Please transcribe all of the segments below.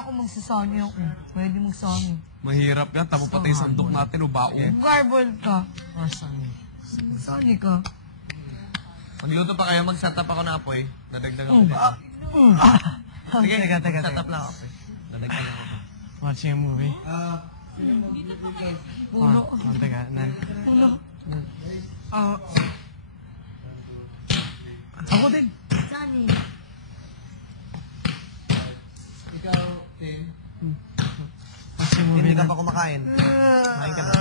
ako magsasani ako. Pwede magsani. Mahirap yan. Tamo pati yung sandok natin o baong. Garbol ka. Or sani. Magsani ka. Magluto pa kayo, mag-setup ako na apoy. Dadagdagan ko dito. Sige, setup lang ako. Dadagdagan ko. Watching a movie. Puno. Teka, Puno. Ako din. Sani. Ikaw, Tim. watching a movie. Hindi ka pa kumakain. Kumain ka na.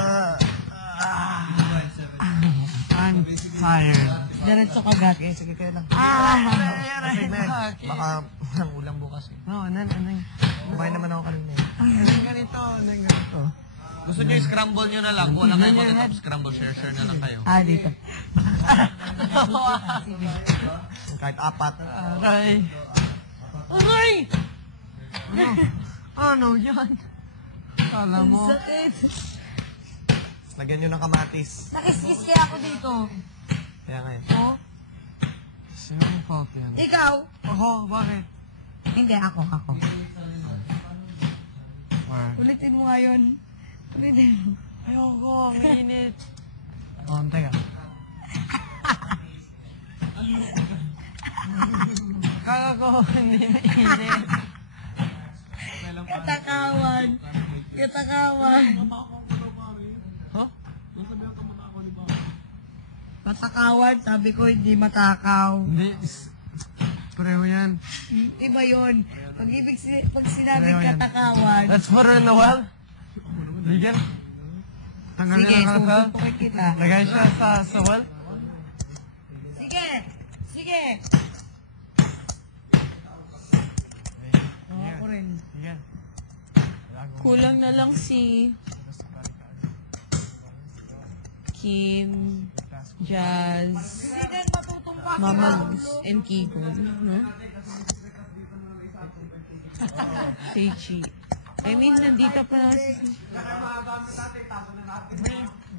I'm tired. Diretso kagat. Sige, sige kayo lang. Aray. Baka walang ulam bukas eh. No, anong. Kumain naman ako kanina eh. Anong ganito. Gusto nyo i-scramble nyo na lang. Kung wala kayo mag-top scramble, share na lang kayo. Dito. Kahit apat. Aray. Aray! Ano yan? Kala mo. Sakit. Lagyan nyo ng kamatis. Nakiskis kaya ako dito. Kaya ngayon. Oh? Sinong fault yan? Ikaw? Ako, bakit? Hindi, ako. Or, Ulitin mo ngayon. Ulitin mo. ayoko, ang init. Teka. Kala ko, hindi na init. Katakawan. Huh? Matakawan, sabi ko hindi matakaw. Hindi. Pareho yan. Iba yun. Pag sinabing Pareho yan. katakawan. Let's put her in the well. Bigyan. Tanggalin Sige, ang kalsal. susuntukin kita. Lagay siya sa well. Sige. Ako rin. Bigyan. Kulang na lang si Kim, Jazz, Hindi din matutumpa. Mamags, and Kiko, no? Seichi. I mean, nandito pa na si...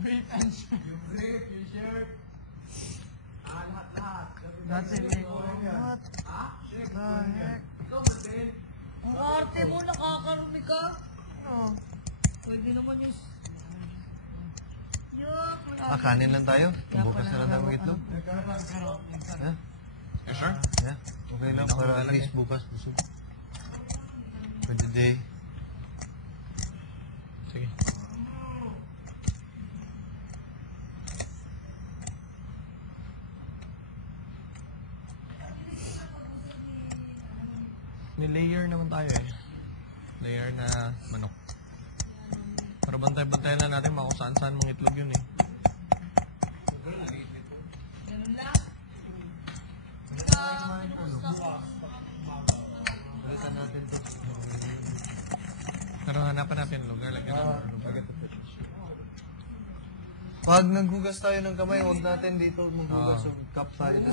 Brief and short. Brief, your shirt. Lahat. That's it. What the heck? Ang arte mo, nakakarumi ka. Ano? Pwede naman yung... Kanin lang tayo. Bukas na lang tayo mag-itlog. Yeah? You sure? Yeah. Okay lang. Para at least bukas busog. For the day. Sige. May layer naman tayo eh. Layer na manok. Para bantay-bantayan na natin kung saan-saan mga itlog yun eh. Ganun lang. Balikan natin to. Pero hanapan natin lugar. Lagyan natin. Pag naghugas tayo ng kamay, huwag natin dito maghugas. Cup tayo na.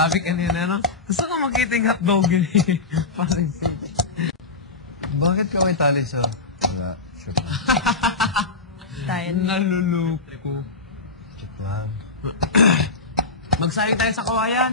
Sabi kanina, no? Gusto ko makita yung hotdog yun eh. Parang simple. Bakit ka may tali sa... Wala. Sure. Tayo. Naluloko. Check lang. Magsayang tayo sa kawayan.